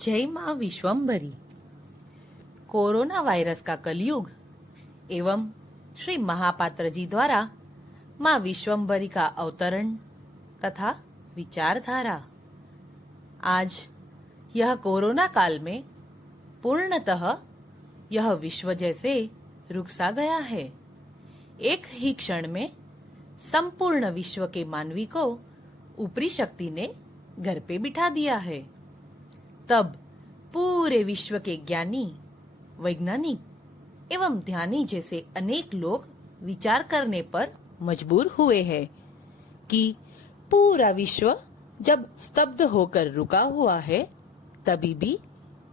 जय माँ विश्वम्भरी। Corona virus का कलयुग एवं श्री महापात्र जी द्वारा माँ विश्वम्भरी का अवतरण तथा विचारधारा। आज यह कोरोना काल में पूर्णतः यह विश्व जैसे रुक सा गया है। एक ही क्षण में संपूर्ण विश्व के मानवी को ऊपरी शक्ति ने घर पे बिठा दिया है। तब पूरे विश्व के ज्ञानी, वैज्ञानिक एवं ध्यानी जैसे अनेक लोग विचार करने पर मजबूर हुए हैं कि पूरा विश्व जब स्तब्ध होकर रुका हुआ है, तभी भी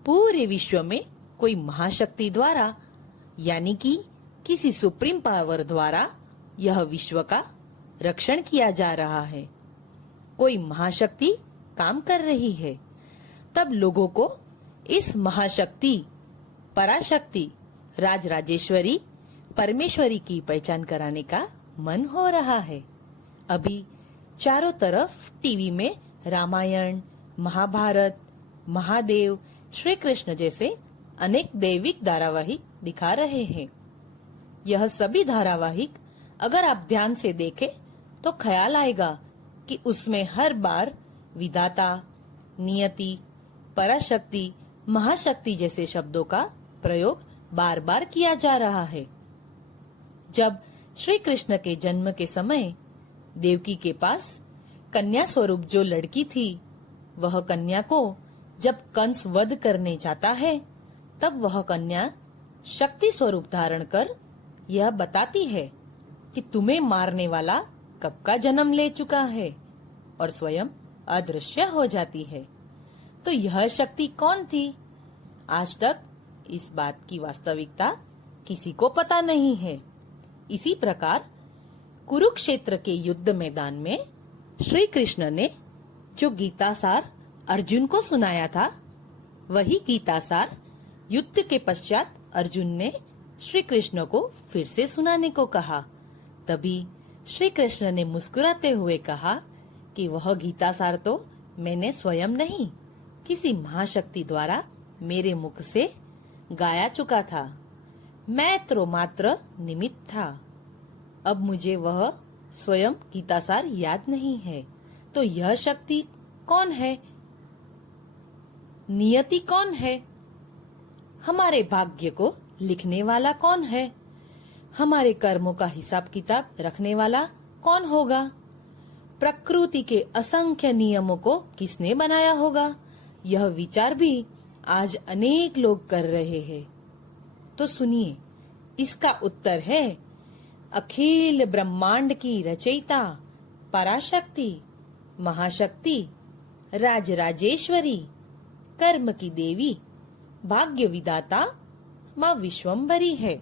पूरे विश्व में कोई महाशक्ति द्वारा यानी कि किसी सुप्रीम पावर द्वारा यह विश्व का रक्षण किया जा रहा है। कोई महाशक्ति काम कर रही है। तब लोगों को इस महाशक्ति, पराशक्ति, राजराजेश्वरी, परमेश्वरी की पहचान कराने का मन हो रहा है। अभी चारों तरफ टीवी में रामायण, महाभारत, महादेव, श्री कृष्ण जैसे अनेक दैविक धारावाहिक दिखा रहे हैं। यह सभी धारावाहिक अगर आप ध्यान से देखें तो ख्याल आएगा कि उसमें हर बार विधाता, नियति, पराशक्ति, महाशक्ति जैसे शब्दों का प्रयोग बार बार किया जा रहा है। जब श्री कृष्ण के जन्म के समय देवकी के पास कन्या स्वरूप जो लड़की थी, वह कन्या को जब कंस वध करने जाता है, तब वह कन्या शक्ति स्वरूप धारण कर यह बताती है कि तुम्हें मारने वाला कब का जन्म ले चुका है और स्वयं अदृश्य हो जाती है। तो यह शक्ति कौन थी? आज तक इस बात की वास्तविकता किसी को पता नहीं है। इसी प्रकार कुरुक्षेत्र के युद्ध मैदान में श्री कृष्ण ने जो गीता सार अर्जुन को सुनाया था, वही गीता सार युद्ध के पश्चात अर्जुन ने श्री कृष्ण को फिर से सुनाने को कहा। तभी श्री कृष्ण ने मुस्कुराते हुए कहा कि वह गीता सार तो मैंने स्वयं नहीं, किसी महाशक्ति द्वारा मेरे मुख से गाया चुका था। मैं तो मात्र निमित्त था। अब मुझे वह स्वयं गीता सार याद नहीं है। तो यह शक्ति कौन है? नियति कौन है? हमारे भाग्य को लिखने वाला कौन है? हमारे कर्मों का हिसाब किताब रखने वाला कौन होगा? प्रकृति के असंख्य नियमों को किसने बनाया होगा? यह विचार भी आज अनेक लोग कर रहे हैं। तो सुनिए, इसका उत्तर है अखिल ब्रह्मांड की रचयिता, पराशक्ति, महाशक्ति, राजराजेश्वरी, कर्म की देवी, भाग्य विधाता माँ विश्वम्भरी है।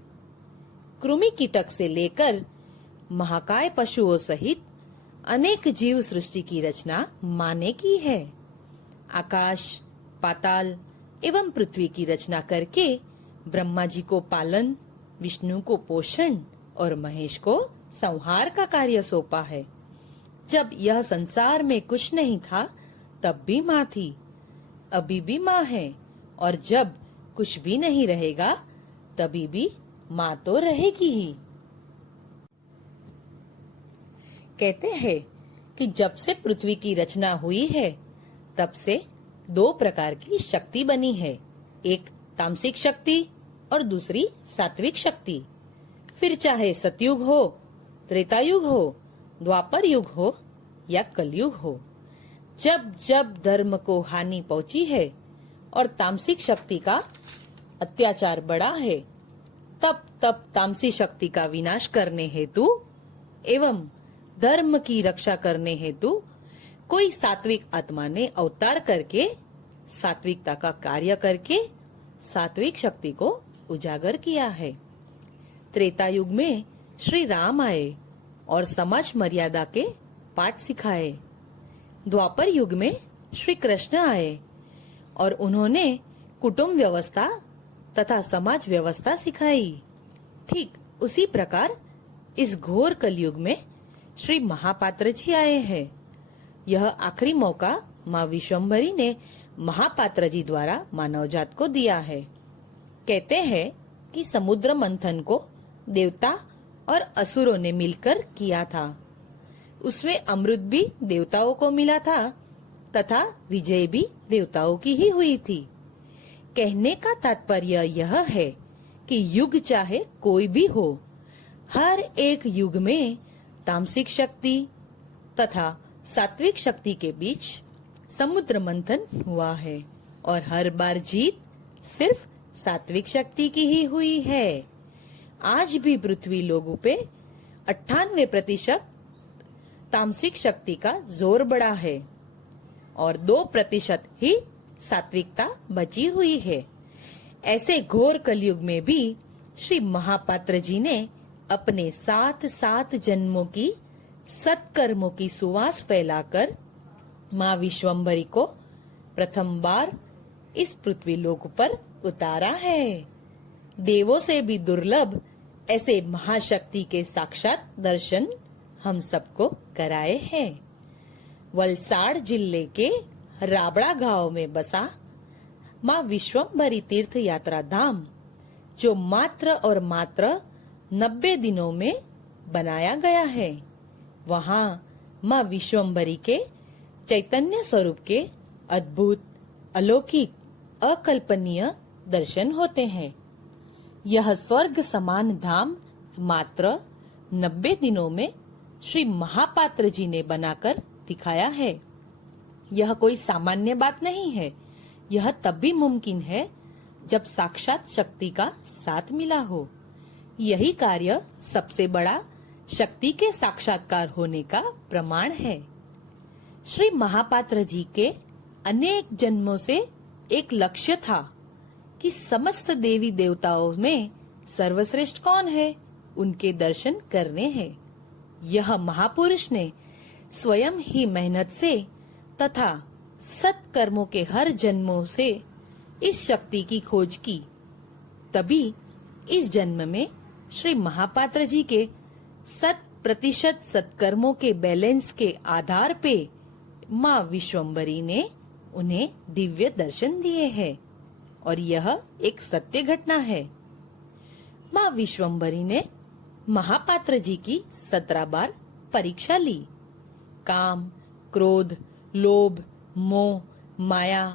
कृमि कीटक से लेकर महाकाय पशुओं सहित अनेक जीव सृष्टि की रचना माँ ने की है। आकाश, पाताल एवं पृथ्वी की रचना करके ब्रह्मा जी को पालन, विष्णु को पोषण और महेश को संहार का कार्य सौंपा है। जब यह संसार में कुछ नहीं था, तब भी माँ थी, अभी भी माँ है, और जब कुछ भी नहीं रहेगा, तभी भी माँ तो रहेगी ही। कहते हैं कि जब से पृथ्वी की रचना हुई है, तब से दो प्रकार की शक्ति बनी है। एक तामसिक शक्ति और दूसरी सात्विक शक्ति। फिर चाहे सतयुग हो, त्रेतायुग हो, द्वापर युग हो या कलयुग हो, जब जब धर्म को हानि पहुंची है और तामसिक शक्ति का अत्याचार बढ़ा है, तब तब तामसी शक्ति का विनाश करने हेतु एवं धर्म की रक्षा करने हेतु कोई सात्विक आत्मा ने अवतार करके सात्विकता का कार्य करके सात्विक शक्ति को उजागर किया है। त्रेता युग में श्री राम आए और समाज मर्यादा के पाठ सिखाए। द्वापर युग में श्री कृष्ण आए और उन्होंने कुटुंब व्यवस्था तथा समाज व्यवस्था सिखाई। ठीक उसी प्रकार इस घोर कलयुग में श्री महापात्र जी आए हैं। यह आखिरी मौका माँ विश्वम्भरी ने महापात्र जी द्वारा मानव जात को दिया है। कहते हैं कि समुद्र मंथन को देवता और असुरों ने मिलकर किया था। उसमें अमृत भी देवताओं को मिला था तथा विजय भी देवताओं की ही हुई थी। कहने का तात्पर्य यह है कि युग चाहे कोई भी हो, हर एक युग में तामसिक शक्ति तथा सात्विक शक्ति के बीच समुद्र मंथन हुआ है और हर बार जीत सिर्फ सात्विक शक्ति की ही हुई है। आज भी पृथ्वी लोगों पे 98% तामसिक शक्ति का जोर बढ़ा है और 2% ही सात्विकता बची हुई है। ऐसे घोर कलयुग में भी श्री महापात्र जी ने अपने 7 जन्मों की सत्कर्मों की सुवास फैलाकर माँ विश्वम्भरी को प्रथम बार इस पृथ्वी लोक पर उतारा है। देवों से भी दुर्लभ ऐसे महाशक्ति के साक्षात दर्शन हम सबको कराए हैं। वलसाड़ जिले के राबड़ा गांव में बसा माँ विश्वम्भरी तीर्थ यात्रा धाम, जो मात्र और मात्र 90 दिनों में बनाया गया है। वहाँ माँ विश्वम्भरी के चैतन्य स्वरूप के अद्भुत, अलौकिक, अकल्पनीय दर्शन होते हैं। यह स्वर्ग समान धाम मात्र 90 दिनों में श्री महापात्र जी ने बनाकर दिखाया है। यह कोई सामान्य बात नहीं है। यह तब भी मुमकिन है जब साक्षात शक्ति का साथ मिला हो। यही कार्य सबसे बड़ा शक्ति के साक्षात्कार होने का प्रमाण है। श्री महापात्र जी के अनेक जन्मों से एक लक्ष्य था कि समस्त देवी देवताओं में सर्वश्रेष्ठ कौन है, उनके दर्शन करने हैं। यह महापुरुष ने स्वयं ही मेहनत से तथा सत्कर्मों के हर जन्मों से इस शक्ति की खोज की। तभी इस जन्म में श्री महापात्र जी के 100% सत्कर्मों के बैलेंस के आधार पे माँ विश्वम्भरी ने उन्हें दिव्य दर्शन दिए हैं और यह एक सत्य घटना है। माँ विश्वम्भरी ने महापात्र जी की 17 बार परीक्षा ली। काम, क्रोध, लोभ, मोह, माया,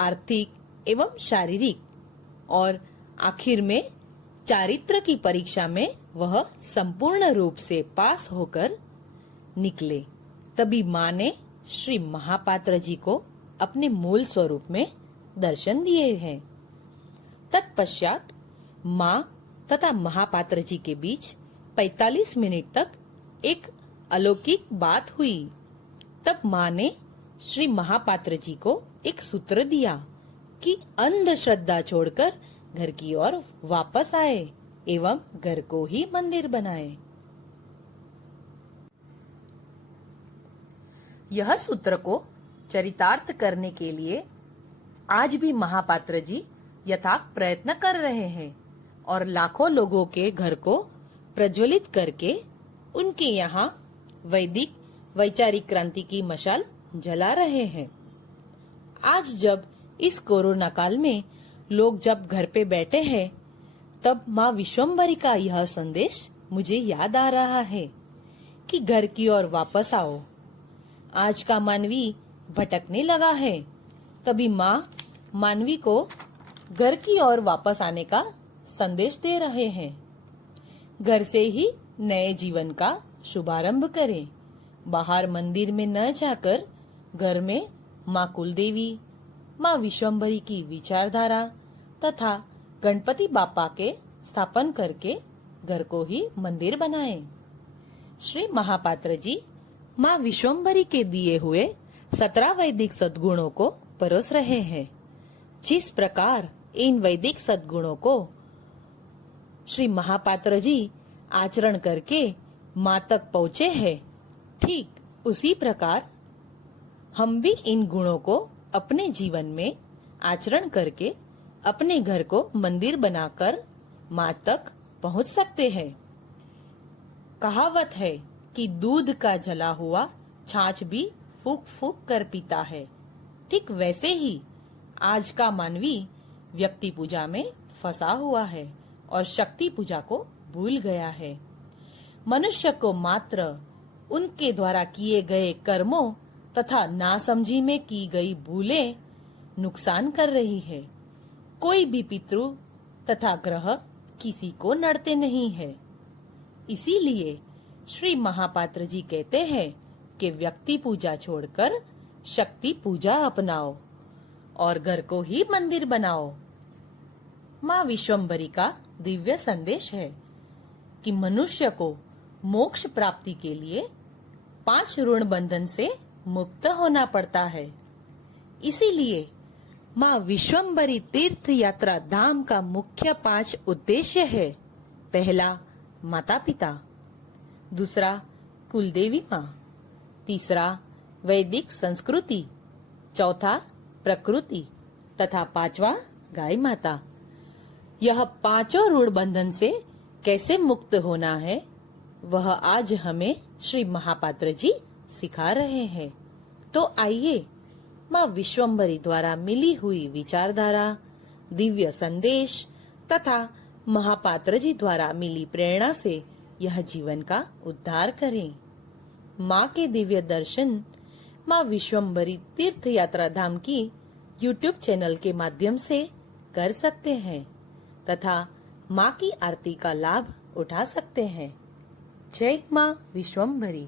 आर्थिक एवं शारीरिक और आखिर में चारित्र की परीक्षा में वह संपूर्ण रूप से पास होकर निकले। तभी माँ ने श्री महापात्र जी को अपने मूल स्वरूप में दर्शन दिए हैं। तत्पश्चात माँ तथा महापात्र जी के बीच 45 मिनट तक एक अलौकिक बात हुई। तब माँ ने श्री महापात्र जी को एक सूत्र दिया कि अंधश्रद्धा छोड़कर घर की ओर वापस आए एवं घर को ही मंदिर बनाए। यह सूत्र को चरितार्थ करने के लिए आज भी महापात्र जी यथार्थ प्रयत्न कर रहे हैं और लाखों लोगों के घर को प्रज्वलित करके उनके यहाँ वैदिक वैचारिक क्रांति की मशाल जला रहे हैं। आज जब इस कोरोना काल में लोग जब घर पे बैठे हैं, तब माँ विश्वम्भरी का यह संदेश मुझे याद आ रहा है कि घर की ओर वापस आओ। आज का मानवी भटकने लगा है, तभी माँ मानवी को घर की ओर वापस आने का संदेश दे रहे हैं। घर से ही नए जीवन का शुभारंभ करें। बाहर मंदिर में न जाकर घर में माँ कुलदेवी, माँ विश्वम्भरी की विचारधारा तथा गणपति बापा के स्थापन करके घर को ही मंदिर बनाएं। श्री महापात्र जी माँ विश्वम्भरी के दिए हुए 17 वैदिक सद्गुणों को परोस रहे हैं। जिस प्रकार इन वैदिक सद्गुणों को श्री महापात्र जी आचरण करके माँ तक पहुँचे हैं, ठीक उसी प्रकार हम भी इन गुणों को अपने जीवन में आचरण करके अपने घर को मंदिर बनाकर माँ तक पहुँच सकते हैं। कहावत है कि दूध का जला हुआ छाछ भी फूक फूक कर पीता है। ठीक वैसे ही आज का मानवी व्यक्ति पूजा में फंसा हुआ है और शक्ति पूजा को भूल गया है। मनुष्य को मात्र उनके द्वारा किए गए कर्मों तथा नासमझी में की गई भूलें नुकसान कर रही है। कोई भी पितृ तथा ग्रह किसी को नड़ते नहीं है। इसीलिए श्री महापात्र जी कहते हैं कि व्यक्ति पूजा छोड़कर शक्ति पूजा अपनाओ और घर को ही मंदिर बनाओ। माँ विश्वम्भरी का दिव्य संदेश है कि मनुष्य को मोक्ष प्राप्ति के लिए 5 ऋण बंधन से मुक्त होना पड़ता है। इसीलिए माँ विश्वम्भरी तीर्थ यात्रा धाम का मुख्य 5 उद्देश्य है। पहला, माता पिता। दूसरा, कुलदेवी माँ। तीसरा, वैदिक संस्कृति। चौथा, प्रकृति तथा 5वां, गाय माता। यह 5 ऋण बंधन से कैसे मुक्त होना है, वह आज हमें श्री महापात्र जी सिखा रहे हैं। तो आइए माँ विश्वम्भरी द्वारा मिली हुई विचारधारा, दिव्य संदेश तथा महापात्र जी द्वारा मिली प्रेरणा से यह जीवन का उद्धार करें। माँ के दिव्य दर्शन माँ विश्वम्भरी तीर्थ यात्रा धाम की YouTube चैनल के माध्यम से कर सकते हैं तथा माँ की आरती का लाभ उठा सकते हैं। जय माँ विश्वम्भरी।